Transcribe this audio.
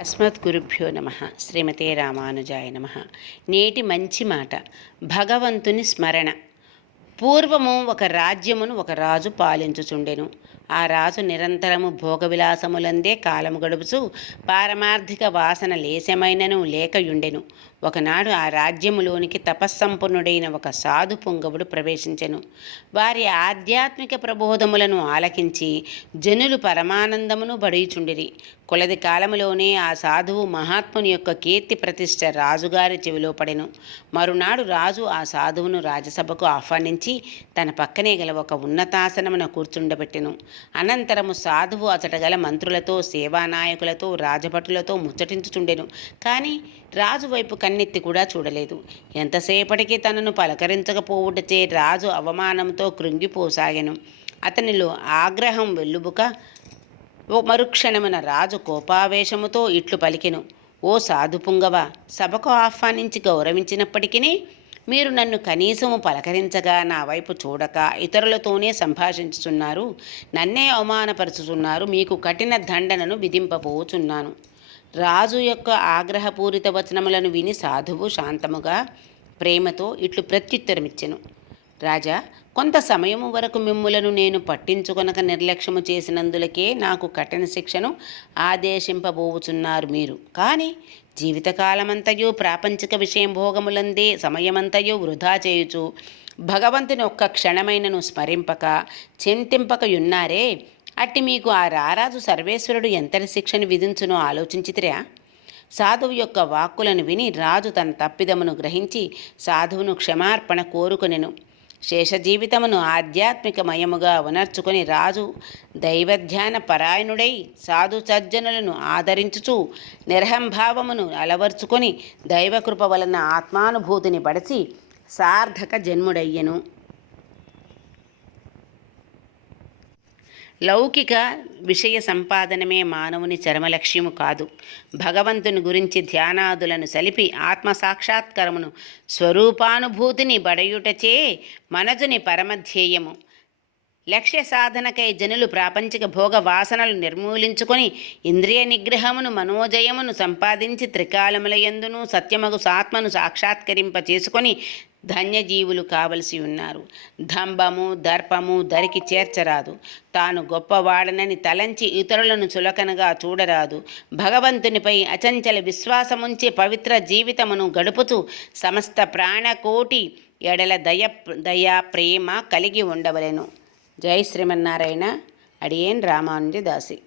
అస్మద్గురుభ్యో నమ. శ్రీమతే రామానుజాయ నమ. నేటి మంచి మాట. భగవంతుని స్మరణ. పూర్వము ఒక రాజ్యమును ఒక రాజు పాలించుచుండెను. ఆ రాజు నిరంతరము భోగవిలాసములందే కాలము గడుపుచు పారమార్థిక వాసన లేశమైనను లేకయుండెను. ఒకనాడు ఆ రాజ్యములోనికి తపస్సంపన్నుడైన ఒక సాధు పుంగవుడు ప్రవేశించెను. వారి ఆధ్యాత్మిక ప్రబోధములను ఆలకించి జనులు పరమానందమును బడిచుండిరి. కొలది కాలములోనే ఆ సాధువు మహాత్ముని యొక్క కీర్తి ప్రతిష్ట రాజుగారి చెవిలో పడెను. మరునాడు రాజు ఆ సాధువును రాజసభకు ఆహ్వానించి తన పక్కనే గల ఒక ఉన్నతాసనమున కూర్చుండబెట్టెను. అనంతరము సాధువు అతట గల మంత్రులతో, సేవానాయకులతో, రాజభటులతో ముచ్చటించుచుండెను. కానీ రాజు వైపు కన్నెత్తి కూడా చూడలేదు. ఎంతసేపటికి తనను పలకరించకపోవుటచే రాజు అవమానంతో కృంగిపోసాగెను. అతనిలో ఆగ్రహం వెల్లుబుక మరుక్షణమున రాజు కోపావేశముతో ఇట్లు పలికెను. ఓ సాధుపుంగవ, సభకు ఆహ్వానించి గౌరవించినప్పటికీ మీరు నన్ను కనీసము పలకరించగా నా వైపు చూడక ఇతరులతోనే సంభాషించుచున్నారు. నన్నే అవమానపరుచుచున్నారు. మీకు కఠిన దండనను విధింపబోచున్నాను. రాజు యొక్క ఆగ్రహపూరిత వచనములను విని సాధువు శాంతముగా ప్రేమతో ఇట్లు ప్రత్యుత్తరమిచ్చెను. రాజా, కొంత సమయము వరకు మిమ్ములను నేను పట్టించుకొనక నిర్లక్ష్యము చేసినందులకే నాకు కఠిన శిక్షను ఆదేశింపబోచున్నారు మీరు. కానీ జీవితకాలమంతయు ప్రాపంచిక విషయం భోగములందే సమయమంతయు వృధా చేయుచు భగవంతుని ఒక్క క్షణమైనను స్మరింపక చింతింపకయున్నారే, అట్టి మీకు ఆ రారాజు సర్వేశ్వరుడు ఎంతటి శిక్షను విధించునో ఆలోచించితిరా? సాధువు యొక్క వాక్కులను విని రాజు తన తప్పిదమును గ్రహించి సాధువును క్షమార్పణ కోరుకొనెను. శేష జీవితమును ఆధ్యాత్మికమయముగా ఉనర్చుకొని రాజు దైవధ్యాన పరాయణుడై సాధు సజ్జనులను ఆదరించుచు నిరహంభావమును అలవర్చుకొని దైవకృప వలన ఆత్మానుభూతిని బడసి సార్థక జన్ముడయ్యెను. లౌకిక విషయ సంపాదనమే మానవుని చరమలక్ష్యము కాదు. భగవంతుని గురించి ధ్యానాదులను సలిపి ఆత్మసాక్షాత్కరమును స్వరూపానుభూతిని బడయుటచే మనజుని పరమధ్యేయము. లక్ష్య సాధనకై జనులు ప్రాపంచిక భోగ వాసనలు నిర్మూలించుకొని ఇంద్రియ నిగ్రహమును మనోజయమును సంపాదించి త్రికాలములయందును సత్యమగు సాత్మను సాక్షాత్కరింప చేసుకొని ధన్యజీవులు కావలసి ఉన్నారు. దంభము దర్పము దరికి చేర్చరాదు. తాను గొప్పవాడనని తలంచి ఇతరులను చులకనగా చూడరాదు. భగవంతునిపై అచంచల విశ్వాసముంచి పవిత్ర జీవితమును గడుపుతూ సమస్త ప్రాణకోటి ఎడల దయా ప్రేమ కలిగి ఉండవలెను. జై శ్రీమన్నారాయణ. అడియేన్ రామానుజదాసి.